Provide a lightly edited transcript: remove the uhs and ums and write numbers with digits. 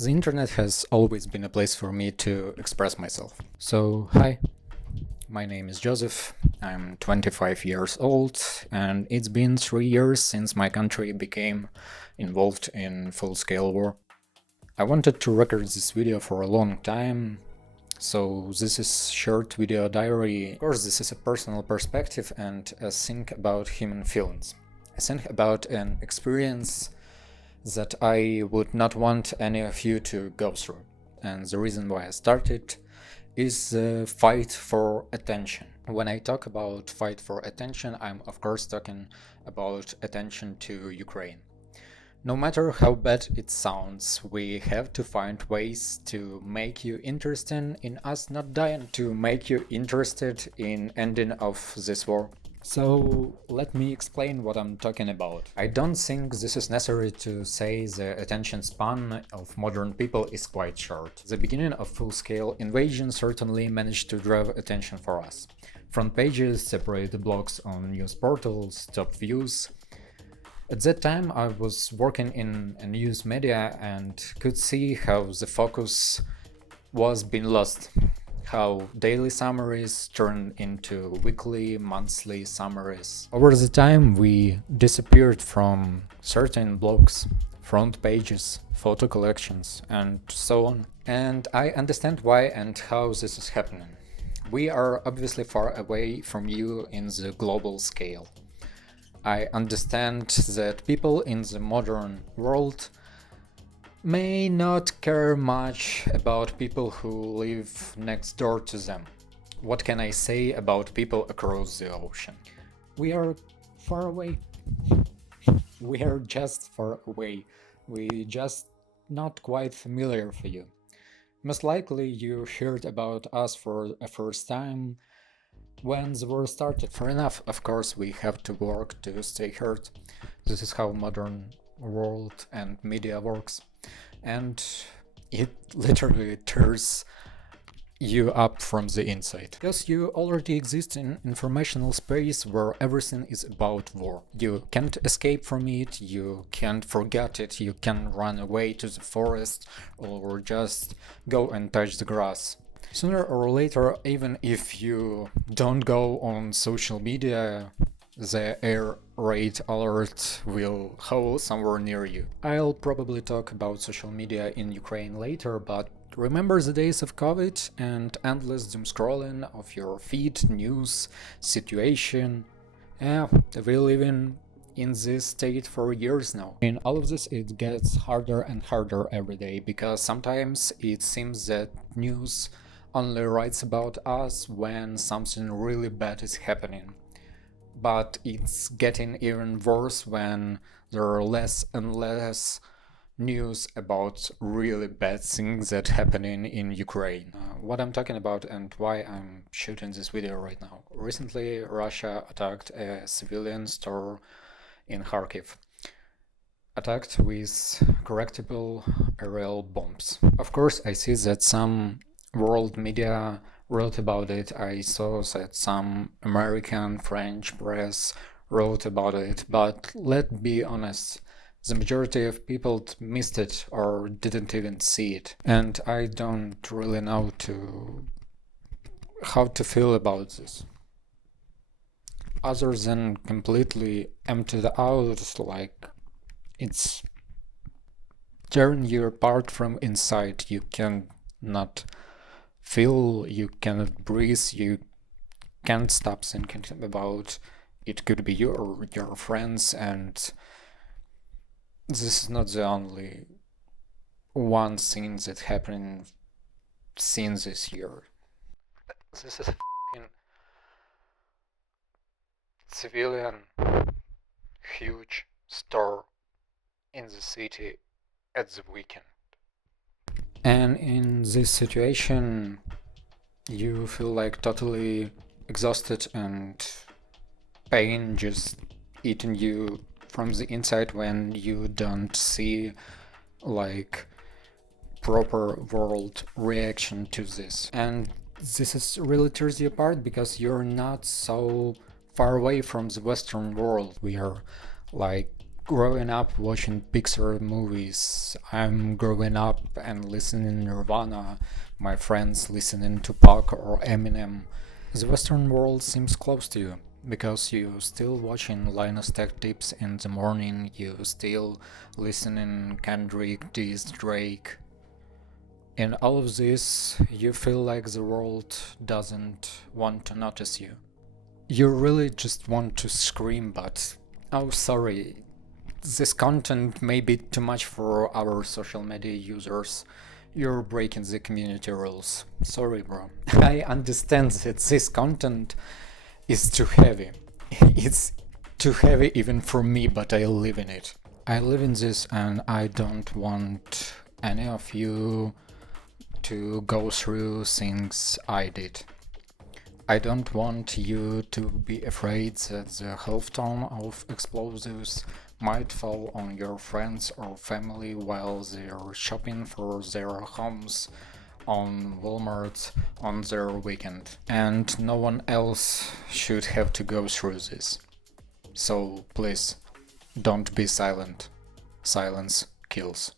The internet has always been a place for me to express myself. So, hi, my name is Joseph, I'm 25 years old, and it's been 3 years since my country became involved in full-scale war. I wanted to record this video for a long time, so this is short video diary. Of course, this is a personal perspective and a think about human feelings. I think about an experience that I would not want any of you to go through. And the reason why I started is the fight for attention. When I talk about fight for attention, I'm of course talking about attention to Ukraine. No matter how bad it sounds, we have to find ways to make you interested in us not dying, to make you interested in ending of this war. So let me explain what I'm talking about. I don't think this is necessary to say the attention span of modern people is quite short. The beginning of full-scale invasion certainly managed to drive attention for us. Front pages, separate blogs on news portals, top views. At that time I was working in a news media and could see how the focus was being lost. How daily summaries turned into weekly, monthly summaries. Over the time we disappeared from certain blogs, front pages, photo collections, and so on. And I understand why and how this is happening. We are obviously far away from you in the global scale. I understand that people in the modern world may not care much about people who live next door to them. What can I say about people across the ocean? We are far away. We are just far away. We just not quite familiar for you. Most likely you heard about us for a first time when the war started. Fair enough, of course we have to work to stay heard. This is how modern world and media works. And it literally tears you up from the inside. Because you already exist in informational space where everything is about war. You can't escape from it, you can't forget it, you can run away to the forest or just go and touch the grass. Sooner or later, even if you don't go on social media, the air raid alert will howl somewhere near you. I'll probably talk about social media in Ukraine later, but remember the days of COVID and endless doom scrolling of your feed, news, situation? Yeah, we live in this state for years now. In all of this it gets harder and harder every day, because sometimes it seems that news only writes about us when something really bad is happening. But it's getting even worse when there are less and less news about really bad things that happening in Ukraine. What I'm talking about and why I'm shooting this video right now. Recently, Russia attacked a civilian store in Kharkiv. Attacked with correctable aerial bombs. Of course, I see that some world media wrote about it. I saw that some American, French press wrote about it, but let's be honest, the majority of people missed it or didn't even see it. And I don't really know how to feel about this. Other than completely emptied out, like it's tearing you apart from inside. You cannot feel, you cannot breathe, you can't stop thinking about it could be you or your friends, and this is not the only one thing that happened since this year. This is a f***ing civilian huge store in the city at the weekend. And in this situation, you feel like totally exhausted and pain just eating you from the inside when you don't see like proper world reaction to this. And this is really tears you apart because you're not so far away from the Western world. We are like growing up watching Pixar movies. I'm growing up and listening Nirvana, my friends listening to Tupac or Eminem. The Western world seems close to you because you still watching Linus Tech Tips in the morning, you still listening Kendrick, Diss, Drake. In all of this, you feel like the world doesn't want to notice you. You really just want to scream, but oh, sorry, this content may be too much for our social media users. You're breaking the community rules. Sorry, bro. I understand that this content is too heavy. It's too heavy even for me, but I live in it. I live in this and I don't want any of you to go through things I did. I don't want you to be afraid that the health tone of explosives might fall on your friends or family while they're shopping for their homes on Walmart on their weekend. And no one else should have to go through this. So please, don't be silent. Silence kills.